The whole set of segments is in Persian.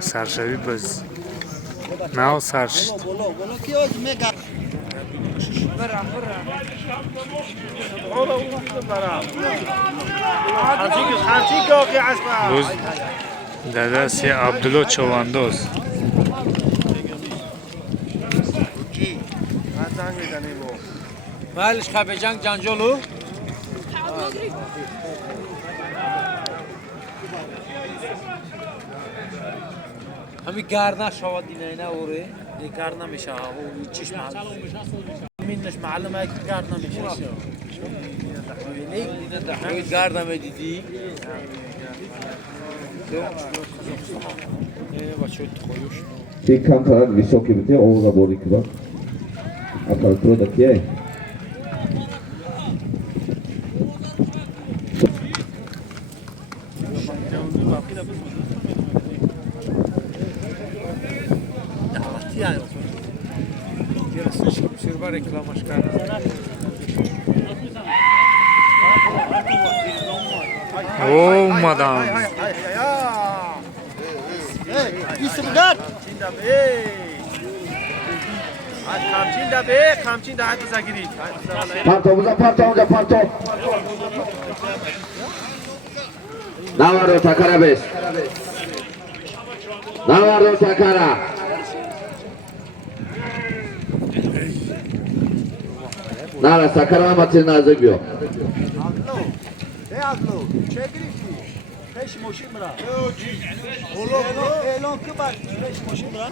سرشوی باز نه سرشت روز داداسی عبدالله چواندوز مالش خب جنگ جنجالو همی گرد نشود اینه نه اوره گرد نمیشه او چشم مینش معلومه که گرد نمیشه همین گرد هم دیدی Ти канкаран високи бите, овога бориква. А калтро да ке? Şurba reklamas cara. او مادام Isso lugar. Kamçin da hadi zagiri. Parto, buza parto, parto. Navarro takara beş. Navarro takara. Nara sakara maçın nazik yok. Beyazlı. Çekirişi. Peş moşimra. Elon kıbar. Peş moşimra.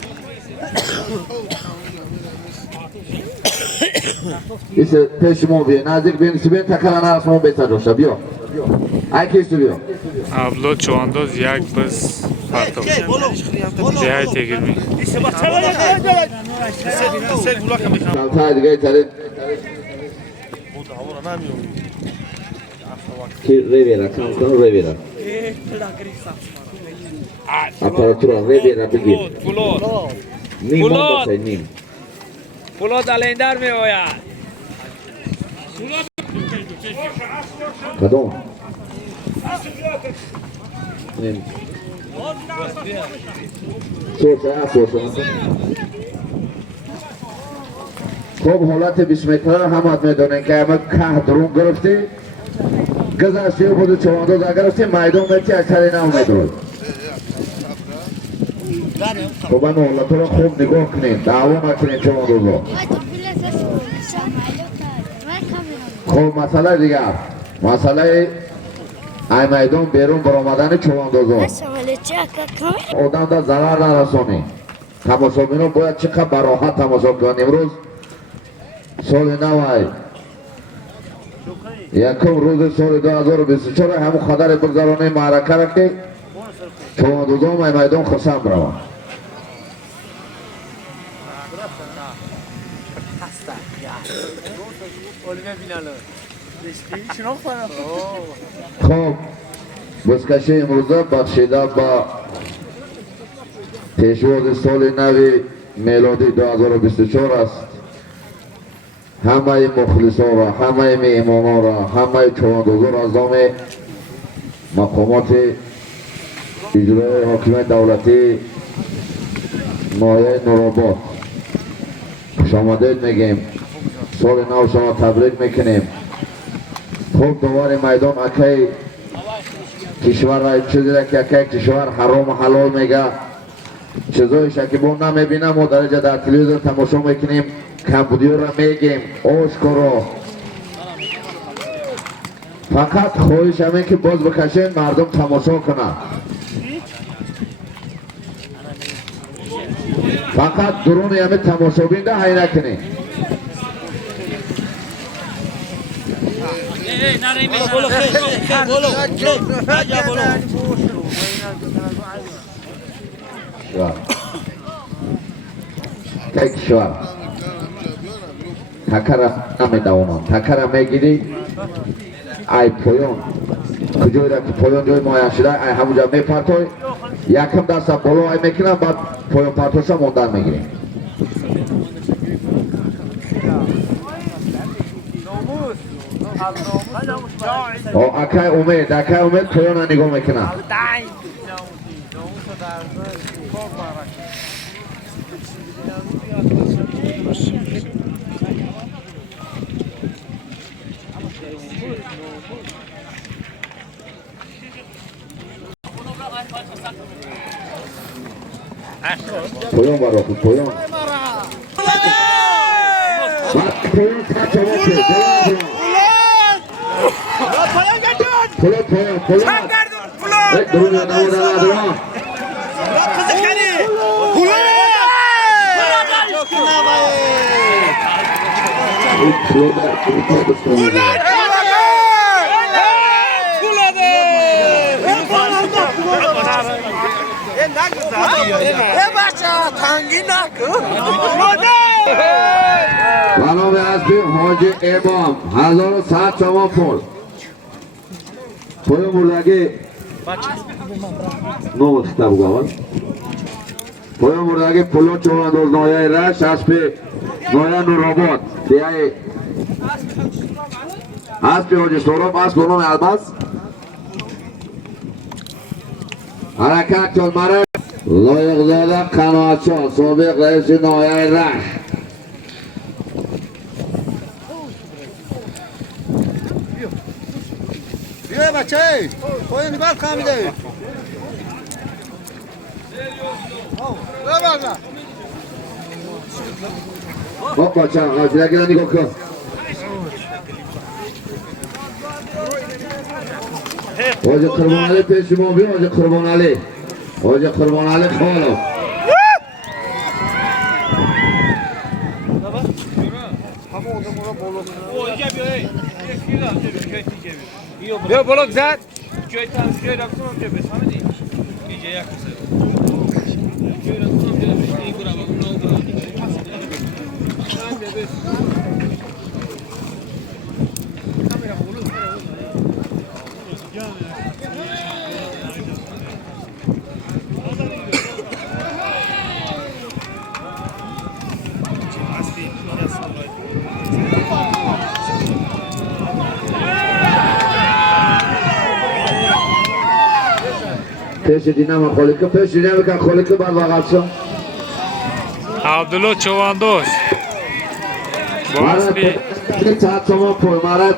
İşte peşimo bir nazik bir nisiben takara narasmo besadoşa biyo. Ay kestiriyor. عبدالله چواندوز یک باز پرتاب جای تگرمی Kalta diye tarin. Ki revera, kankan revera. Aparatura revera bigin. Nim oldu sen nim. Pulot alender mi o ya? Kadon. Nim. Sosa. خب حالت 20 متر هم از میدونن که همه که درون گرفتی گذشتی و بود چواندوز اگر رفتی میدون میتی اکثری نمیدون خب من حالت رو خوب نگاه کنین دعوا نکنین چواندوز رو خب مسئله دیگر مسئله ای میدون بیرون برآمدن چواندوز رو آدم دا ضرر نرسونی تماشابینو باید چقدر براحت تماشا کنن امروز سال نوای یکم روز سال 2024 همون خطر بگذارانه معرکه را که چواندوزان میدان خسم روان خب بسکشی امروزه بخشیده با پیشواز سال نوی میلادی 2024 است همه مخلصا را همه میهمانا را همه چواندوزا را از نام مقامات اجرای حاکمیت دولتی ناحیه نورآباد خوش آمدید میگیم سال نو شما تبریک میکنیم خوب دوباره میدان اکی کشور را چیزی را که اکی کشور حرام و حلال میگه چیزایش که با نمیبینم و درجه در تلویزیون تماشا میکنیم کمبودیو را میگیم آشکارا فقط خواهش همین که باز بکشین مردم تماشا کنن فقط درون همه تماشا بینده های نکنین کشور تکر نمیدونم تکر میگیری ای پایان کجایی را که پایان جای مایا شده ای همونجا میپرتای یکم دست بالا ای میکنم بعد پایان پرتوشا موندن میگیریم اکای امید پایان نگاه میکنه. پایان برای خود پایان پایان ساعت شما که پایان یک درون یا نمو در آدوان بنام حسبی حاجی امام 1100 شما پول پول مردگی نو کتاب گوان پول مردگی پولو چوان دوز نویای رش حسبی نویا نوراباد دیای حسبی حاجی سوراب از کنون الباس حرکت کن مرد لایق زاده قناعتشان سابق رئیس نویای رش بیای بچه پایان نگاه خمیده خب بچه حاجی نگیرن نگاه کن حاجی قربان علی پیش ما بی حاجی قربان علی خالو بیا بلوک زد پیش دینم خالیکه پیش دینم که خالیکه بر وقتشم عبدالله چواندوز با اسبی چند شما پای مرای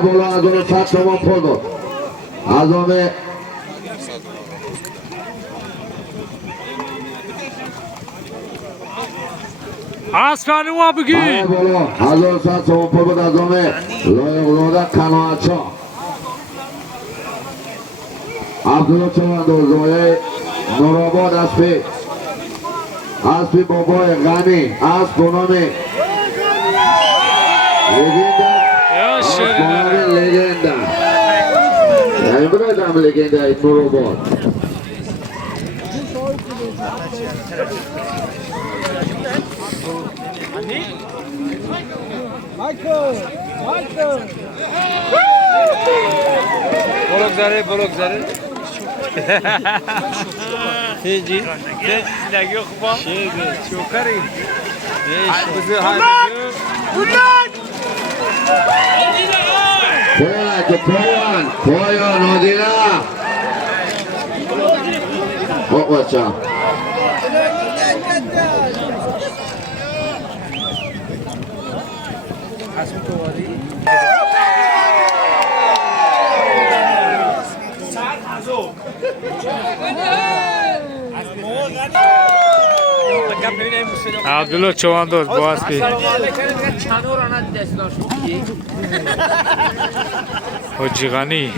بالا از اون 100 شما پول بود از آمه اسفانی ما بگی مرای بالا از اون 100 شما پول بود از آمه لایق لاده قناعتشان عبدالله چواندوز زایه نوراباد اسبی بابای غنی اسب بنامه لگنده یعنی بگردم لگنده این نوراباد بلوک زره هیچی لگی خوبا شکری پایان آدینه بچه عبدالله چواندوز با اسبی حاجی غنی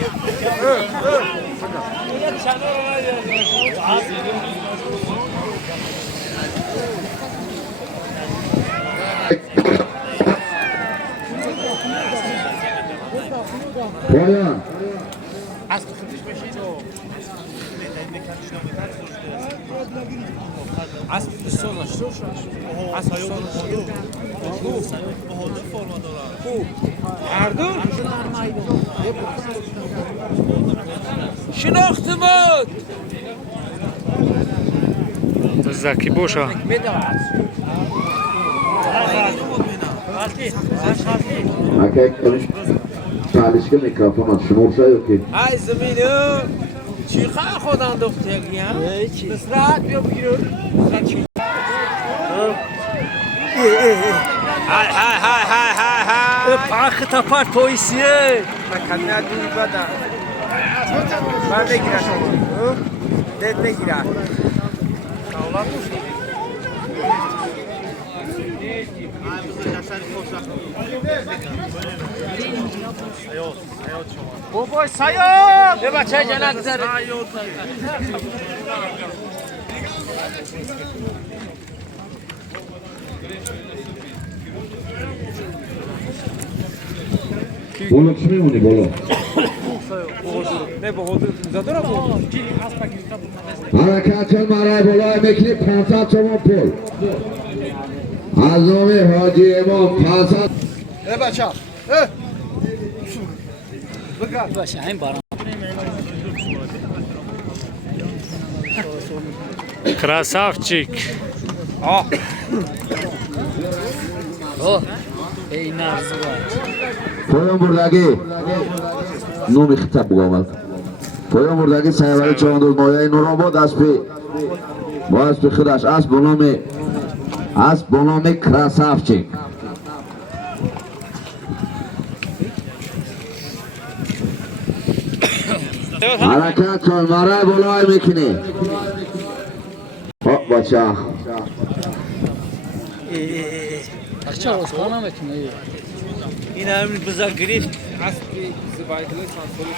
پایان اسب دوستانش اسب اردو شناخت بود زکی باشا اکه چالش که میکروفون شما شاید که های زمینو چی خود انداختی اگه هم؟ بس راحت بیا بگیرو های پاخ تا پار تویسیه مکنه دوی بدا من بگیرم شما دید بگیرم بابا سیاد به بچه جنت زده بولو چی میمونی بولو نه با حضور زده را بود حرکت مرای بولای میکنی 500 تومان پول از نام حاجی امام 500 بچه باشه همین بارم Красавчик. این نرزو پایان بردگی نومی خطب بگاول پایان بردگی سیوری چواندوز مایه نوراباد اسبی با اسبی خودش اسب بنامی کراسافچیک حرکت کن مرای بلای میکنی بچه بچه ها نمیتونه این همین بزرگ گریفت اسبی زبایدلی سانسولی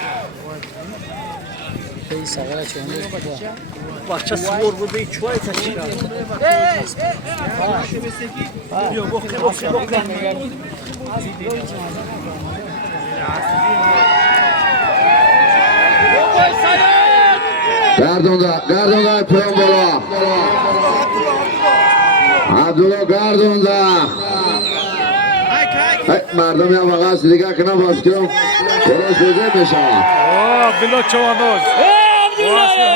خیلی سوال چون بچه سوار بود به چوای تشکیل بیا بخیر گردون ده پیام بالا عبدالله گردون ده مردم یا وقت دیگه کنه باز کنم درست بزه بشه بلو چواندوز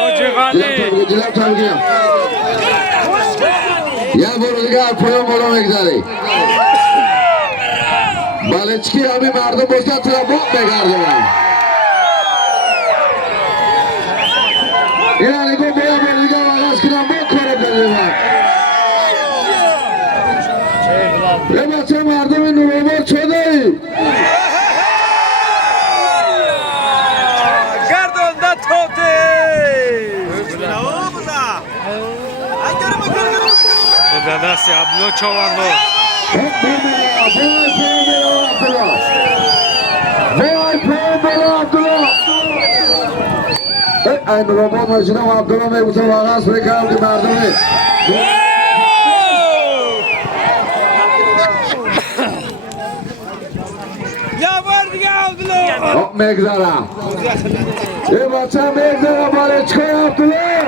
حاجی غنی جلب تا بگیم یه برو دیگه پیام بالا میگذاری بلچکی همین مردم باشد ترا باق بگردونم این نگو بیا برو دیگه وقت کنم باق کنم بزنم یه بچه مردم نوروبار چه داری؟ گردون دا توته به دست عبدالله چواندوز این نوروبار مجنم عبدالله میگوزه وقت بکنم که مردمه میگذارم یه بچه میگذارم برای چکای عبدالله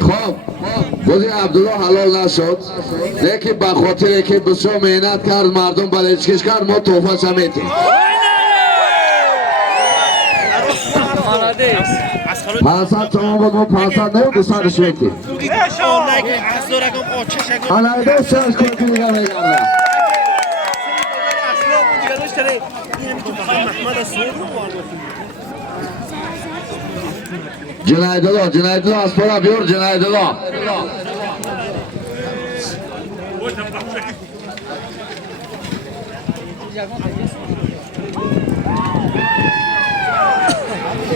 خب بودی عبدالله حلال نشد لیکن با خاطر که بسیار مهنت کرد مردم بلچکش کرد ما توفه سمیتیم 500 تومان بود ما 500 نیم 200 میتیم علایده سرش کنی که دیگه میگرده جنایدالله از پرا بیور جنایدالله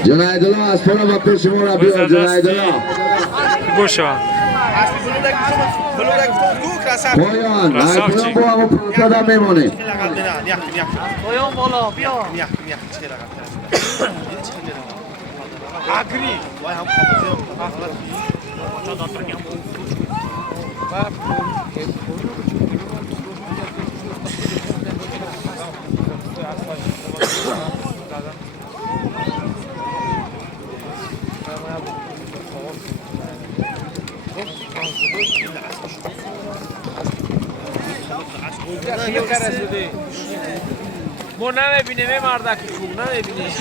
جنایدالله از پرا با پیش ما بیور جنایدالله بوشا پایان نایپران با همون پرتادا میمونیم پایان بالا بیا اگری وای هم ما نمیبینیم این مردک خوب نمیبینیم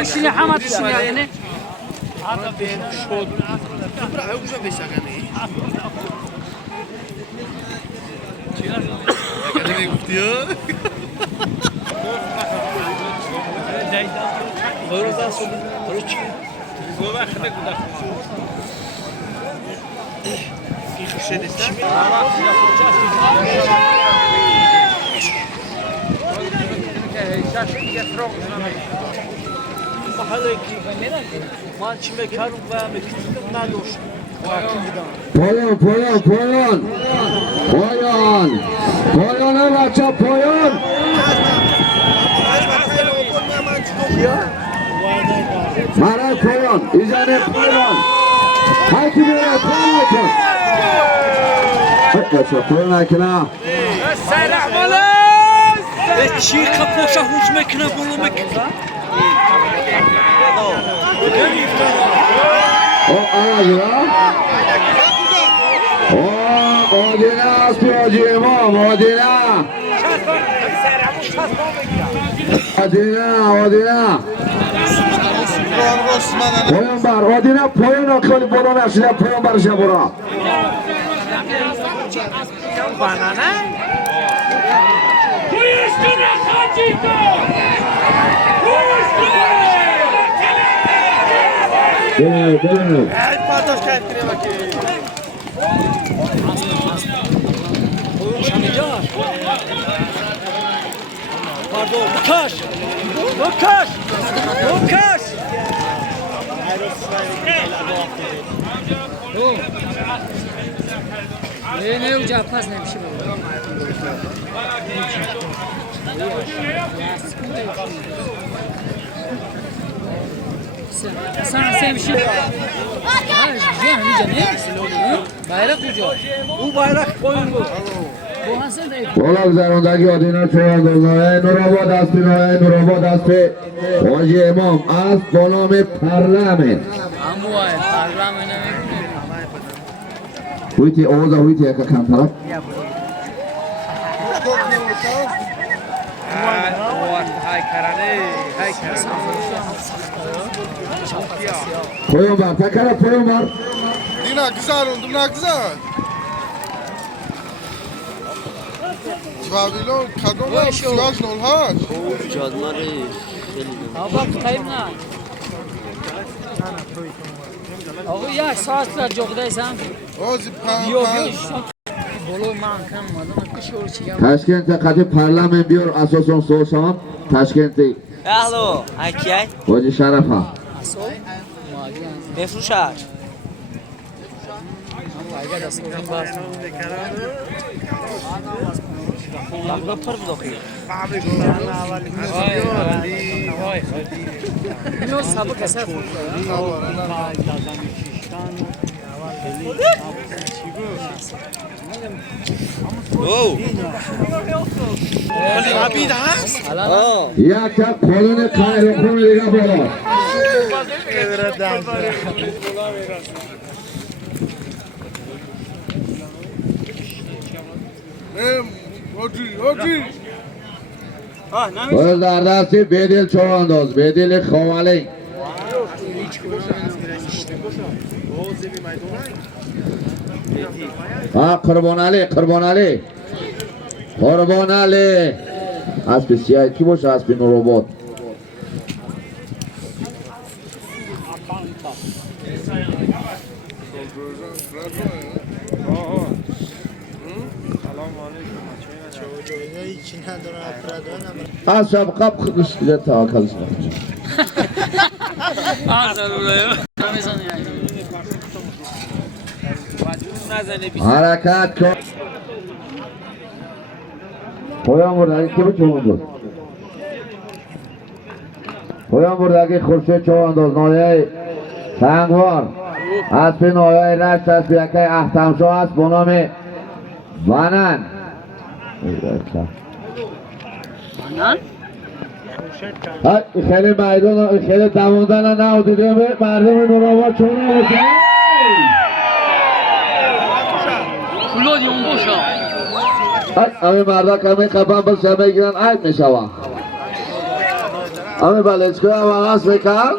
بشینی همه بشینی یعنی من چی میکردم و میکردم نداشت پایان پایان پایان پایان پایان بچه پایان مرای پایان ایزانه پایان هرکی میره پایان کن بچه پایان نکنه سرع چی کپوشا هوش میکنه بولو میکنه آدینه است پیاجی امام آدینه آدینه پایان بر آدینه پایان اکانی برا نشده پایان برشه برا Lukasz! Lukasz! Lukasz! نه اونجا پس نمیشه sana sen bir şey bayrak ucu. Bu bayrak koyun bu. Bu Hasan da بالا گذراندگی آدینه چهار دلنایه نورآباد است بینایه نورآباد است حاجی امام است با نام پرلمنت Amuay parlamento هویتی آواز هویتی یک کم طرف Hay karane, hay karane. پایان بر تکره پایان بر دینا گذارون دینا گذار جوابیلون کدوم سیاج نولهاش Bak kayım ne? Abi ya saatler jogdaysam. اوزی Yok پان yok şu bolu mankan madem kış olur çiğ. تشکیل قطعی پرلمنت بیار اساسون سوشان تشکیل الو اکیای حاجی شرفه Asol. Magiyan. بفروشش Aga da sorun var. بابا پر بخوری Bunu sabı keser. او عبید هست؟ یک تا کلون کایرو خون دیگه بالا اوجی باید در دستی بیدیل چوانداز بیدیل خوالی قربان علی قربان علی قربان علی اسب سیاه کی باشه اسب نورآباد اسب قب خودش دیگه توکل Azar oraya. Ramazan yani. حرکت کن پایان بردگی کی به چوانداز پایان بردگی خورشید چوانداز نایه سنگوار اسب نایه رشت اسب یکی احتمشا است با نام ونن خیلی میدان خیلی دواندن نه دیده مردم نورآباد چون دادی اون بوشا همه مردا کمی قبل بس همه گیرن عیب میشوه همه بلچکو هم آغاز بکن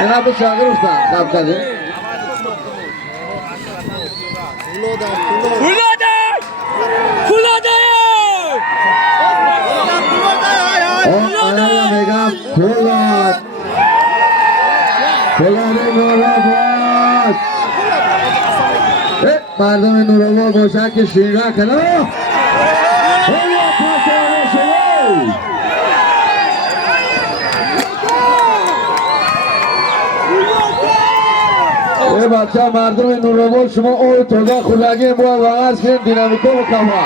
اینا به شاگر افتن خب کردیم آیا میگم پولاد نوراباد مردم نوراباد باشن که شیرا کنه بچه مردم نوراباد شما اوی توزه خودگی باید وقت کنید دینامیکو و کما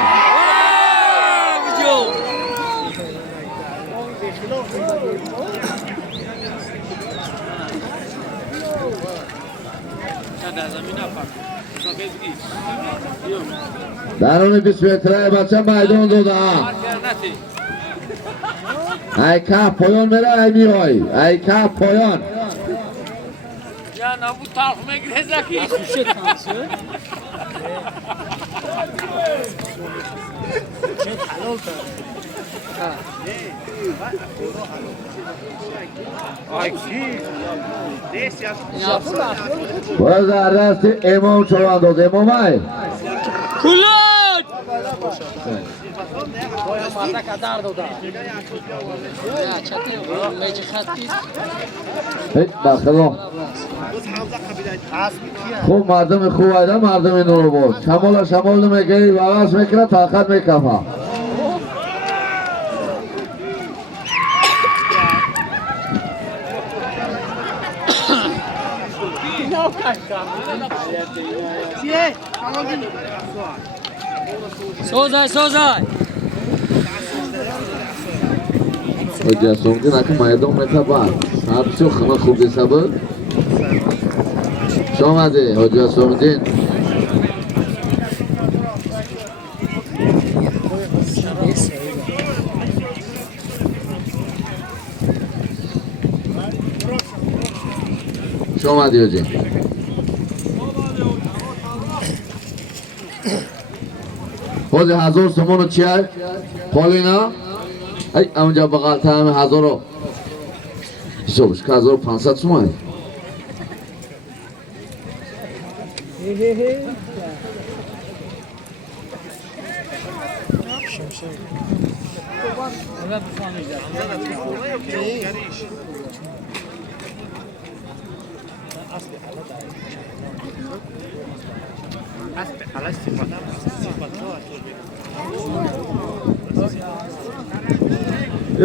درون 20 متره بچه میدان داده ای که پایان میره ای میای ای که پایان Ya na bu tarhıma girecek ki. Kuşet kansı. باز راستی امام چوان داد امام ای Kulot! Marda kadar doda. Ya çatı meci khati. هیچ بخدا خوب مردم خوب ایده مردم نور بود شمال نمیگی وغاز میکنه طاقت میکفه Sozay. Hoca Somdin akı maydon metabar Sabsi xana خوب sabır Şomadi Hoca Somdin Şomadi hoca Hoca 1000 somonu çay Polina ای اونجا بغل تمام 1000 حسابش که 1500 تومانی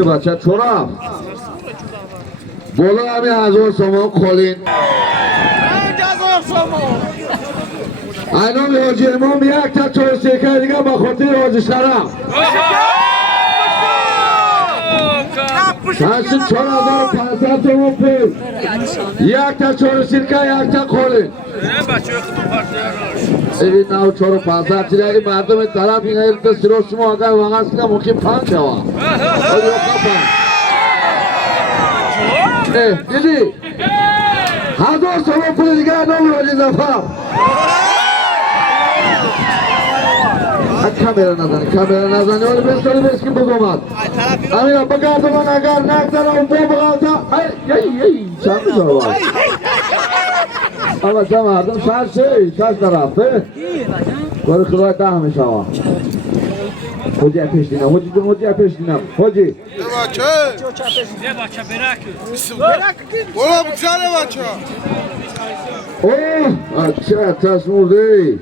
بچه چرا؟ بولا همین 1000 سومان کلین 1000 سومان اینام حاجی امام یک تا چورسیکه دیگه با خاطر حاجی شرم تنشین 4500 تومان پیل یک تا چورسیکه یک تا کلین این ناو 4500 دیگه مردم طرف این ایرت سیروش شما اگر وقت کنه ممکن 5 شوا دیدی 1000 سومان پول دیگه نام راجی زفر کامera نزنی ولی بستانی بسکی بگمد امیر بگرد من اگر نگذارم بو بگرد ای چند بزار اما چه مردم شش طرفه باری خدای 10 میشه Hoca peş dinam, hoca peş dinam, hoca. Ne bahçe berak Ola bu güzel ne bahçe अच्छा चश्मुर्दी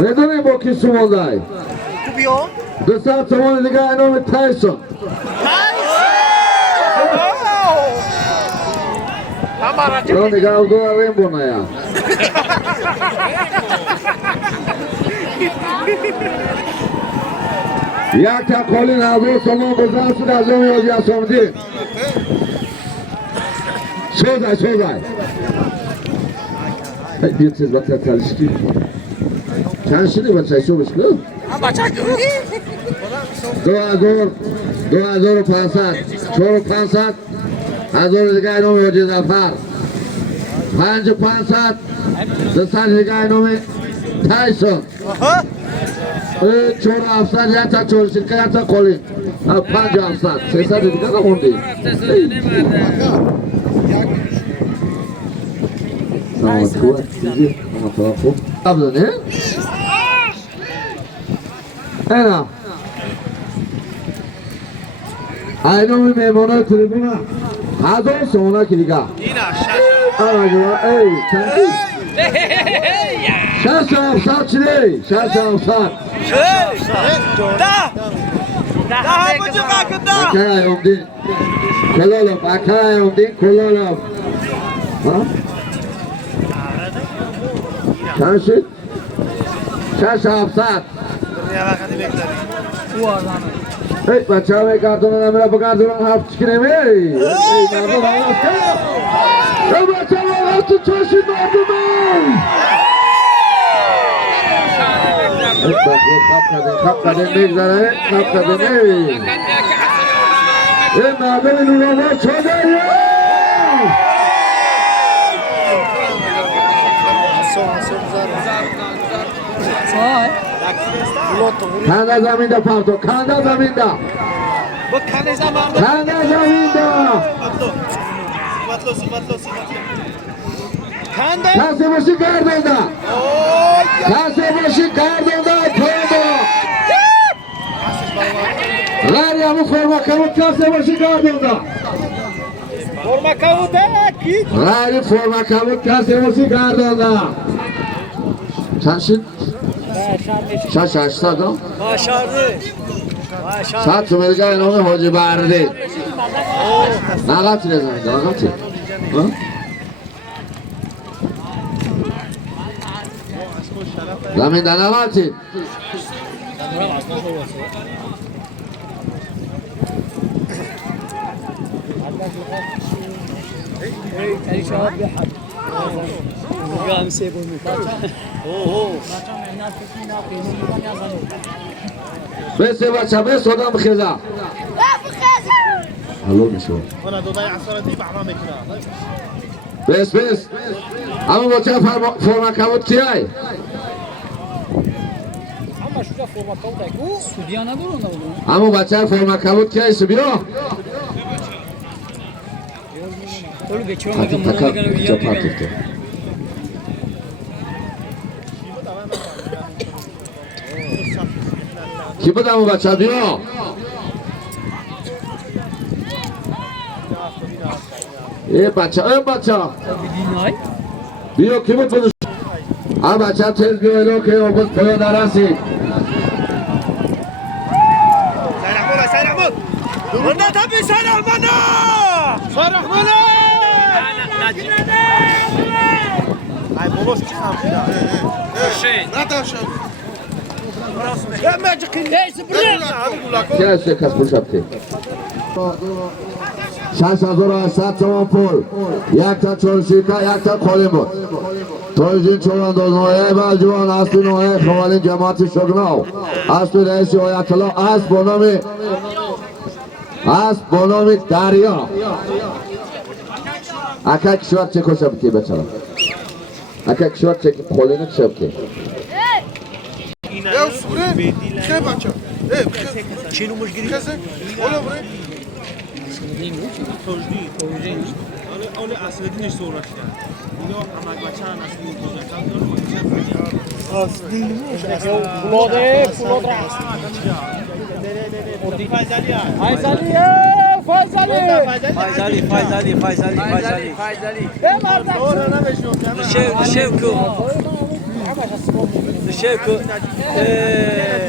Ne dönüyor bu ki sumonday? Kubiyo 2 saat somon دیگه اینو Tyson Yo دیگه او دو ریم بونایا یک تا کلین 1000 سومان بزن شد از اون یادی اسامدی سوزای bir çiz bakar çalıştı چند شده بچه شو بشکل؟ 2500 4500 1000 دیگه اینو میوجی زفر 5500 1000 دیگه اینو می تایسون 4700 یا تا 40 یا تا قولین 5700 300 دیگه نموندی سلامت خوبه چیزی سلامت خوب قبل نه اینا اینو میمونه تریبونه هزار سونا که دیگه ای چندی شش افساد چیه شش افساد بکای اومدی کلالم بکای اومدی کلالم چند شد شش افساد ای بچه ها گردونه نمیره بگردونه هفت چکی نمی ای مردم آواز کرد ای بچه ها آواز تو چاشید مردم خب کردن میگذاره خب کردن ای مردم نورآباد چادری کنده زمین دا پارتو کنده زمین دا کنده زمین دا کسی باشی گردون دا کسی باشی گردون دا غیر همون فرما کمود کسی باشی گردون دا غیر فرما کمود کسی باشی گردون دا چند شد؟ شش هشتاد ها؟ ساعت سمرگاه اینامه حاجی برده نقاطی نزنید نقاطی زمین ده نقاطی بس بچه بس آدم بخیزه حلو میشو بس اما بچه فرما کبود کیای اما بچه فرما کبود کیای سبیا کی بدم اون بچه بیا ای بچه بیا کی بود بدوش ها بچه تیز بیا ایلو که اوبز پایا درسید سیر احمد منده تبی سیر احمد سیر احمد ای باباش چی هم شد نتاشم چه است کس پول شبتی 6800 تومان پول یک تا چورشیکا یک تا قولی بود تویجین چورانداز نوعه بلجوان اصلی نوعه خوالین جماعت شگناو اصلی رئیسی آیت الله است بانامی دریا اکا کشور چه کشا بکی بچرا اکا کشور چه قولینه کشا بکی Ya sure, şey baca. Çin'in müşkili. Kese, ola bre. Onu aslında ne soraştı? Bunu ama bacan aslında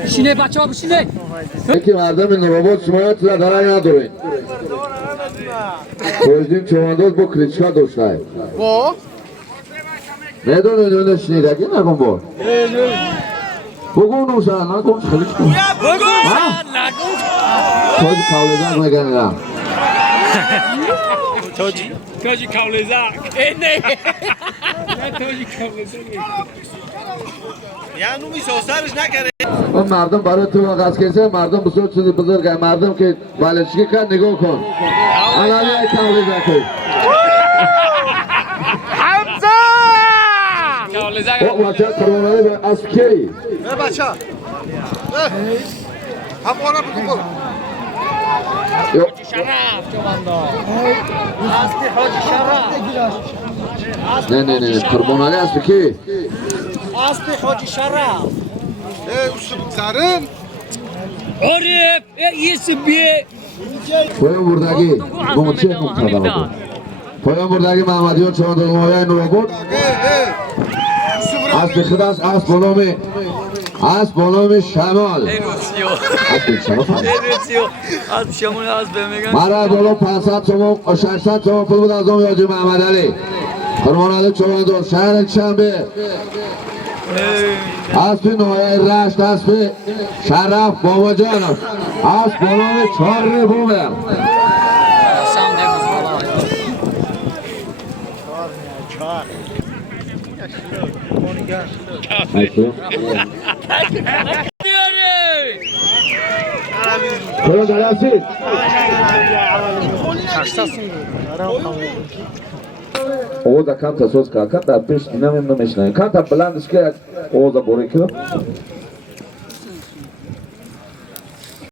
بشینه بچه ها بشینه یکی مردم نورآباد شما را دارن ندارین تویجین چوانداز با کلیچکا داشته با ندونه شنیدگی نکن با بگو نوشه نکن خلیچ کن تویجی کاولزک نگنه توجی کاولزک اینه توجی کاولزک یعنی میسازرش نکرده اون مردم برای تو آغاز کسی مردم بسیار چیزی بزرگه مردم که بالشگی کن نگاه کن علامه کاولزک حمزه O maça Kurbanali ve Askeri. Ne baça? Ham ona bu kol. Yok. شرف جواندا اسبی حاجی شرف Ne Kurbanali Askeri. اسبی حاجی شرف Usta zarın. عرف يسبي Koyun buradaki Gomçe noktada. Koyun buradaki Mahmediyon çoğunluğu Moya Nuragul. Asbi Kıdas As Bolomi. As Bolomi Şamal. روسیو Asbi Şamal. روسیو از شمون از بمیگن Mara Bolo 500 تومن و 600 تومن pul بود از اون یاجی محمد علی. Kurbanali çoğunluğu şehrin Çembe. Asbi Noya Raşt Asbi Şeraf Babacanov. As Bolomi Çarri Bube. سام دگو Ayşe. Koyun Galasit. Oğuz da kanta söz kalkan da peş dinamim meşnayım. Kanta blandış ki Oğuz da borikio.